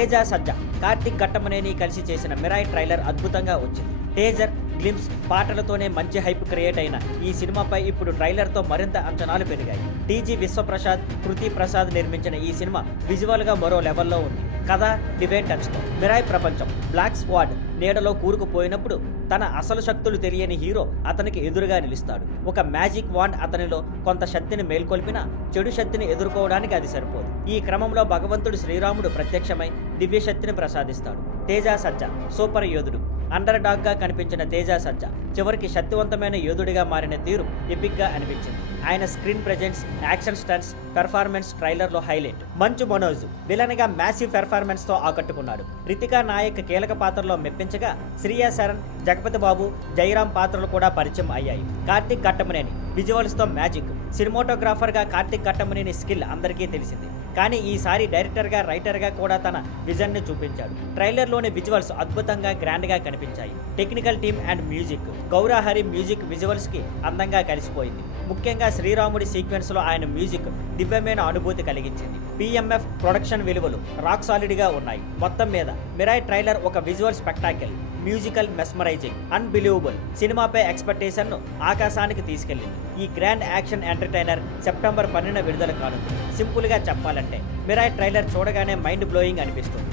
తేజ సజ్జా, కార్తిక్ ఘట్టమనేని కలిసి చేసిన మిరాయి ట్రైలర్ అద్భుతంగా వచ్చింది. టేజర్, గ్లిమ్స్, పాటలతోనే మంచి హైప్ క్రియేట్ అయిన ఈ సినిమాపై ఇప్పుడు ట్రైలర్తో మరింత అంచనాలు పెరిగాయి. టీజీ విశ్వప్రసాద్, కృతి ప్రసాద్ నిర్మించిన ఈ సినిమా విజువల్గా మరో లెవెల్లో ఉంది. కథ, డివైన్ టచ్తో మిరాయి ప్రపంచం బ్లాక్ స్క్వాడ్ నీడలో కూరుకుపోయినప్పుడు తన అసలు శక్తులు తెలియని హీరో అతనికి ఎదురుగా నిలుస్తాడు. ఒక మ్యాజిక్ వాండ్ అతనిలో కొంత శక్తిని మేల్కొల్పినా చెడు శక్తిని ఎదుర్కోవడానికి అది సరిపోదు. ఈ క్రమంలో భగవంతుడు శ్రీరాముడు ప్రత్యక్షమై దివ్య శక్తిని ప్రసాదిస్తాడు. తేజ సజ్జా సూపర్ యోధుడు. అండర్ డాగ్గా కనిపించిన తేజ సజ్జా చివరికి శక్తివంతమైన యోధుడిగా మారిన తీరు ఎపిక్గా అనిపించింది. ఆయన screen presence, action stunts, performance ట్రైలర్లో హైలైట్. మంచు మనోజ్ విలన్గా మ్యాసివ్ పెర్ఫార్మెన్స్తో ఆకట్టుకున్నాడు. రితికా నాయక్ కీలక పాత్రలో మెప్పించగా శ్రియా శరణ్, జగపతి బాబు, జయరాం పాత్రలు కూడా పరిచయం అయ్యాయి. కార్తిక్ ఘట్టమనేని విజువల్స్తో మ్యాజిక్. సినిమాటోగ్రాఫర్గా కార్తిక్ ఘట్టమనేని స్కిల్ అందరికీ తెలిసింది. కానీ ఈసారి డైరెక్టర్గా, రైటర్గా కూడా తన విజన్ని చూపించాడు. ట్రైలర్లోని విజువల్స్ అద్భుతంగా, గ్రాండ్గా కనిపించాయి. Technical team and music. Gaurahari music విజువల్స్కి అందంగా కలిసిపోయింది. ముఖ్యంగా శ్రీరాముడి సీక్వెన్స్లో ఆయన మ్యూజిక్ దివ్యమైన అనుభూతి కలిగించింది. పిఎంఎఫ్ ప్రొడక్షన్ విలువలు రాక్ సాలిడ్గా ఉన్నాయి. మొత్తం మీద మిరాయి ట్రైలర్ ఒక visual spectacle, musical mesmerising, unbelievable. సినిమాపై ఎక్స్పెక్టేషన్ను ఆకాశానికి తీసుకెళ్లింది. ఈ గ్రాండ్ యాక్షన్ ఎంటర్టైనర్ సెప్టెంబర్ 12న విడుదల కానుంది. సింపుల్గా చెప్పాలంటే మిరాయి ట్రైలర్ చూడగానే మైండ్ బ్లోయింగ్ అనిపిస్తుంది.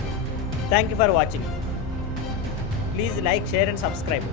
Thank you for watching. Please like, share and subscribe.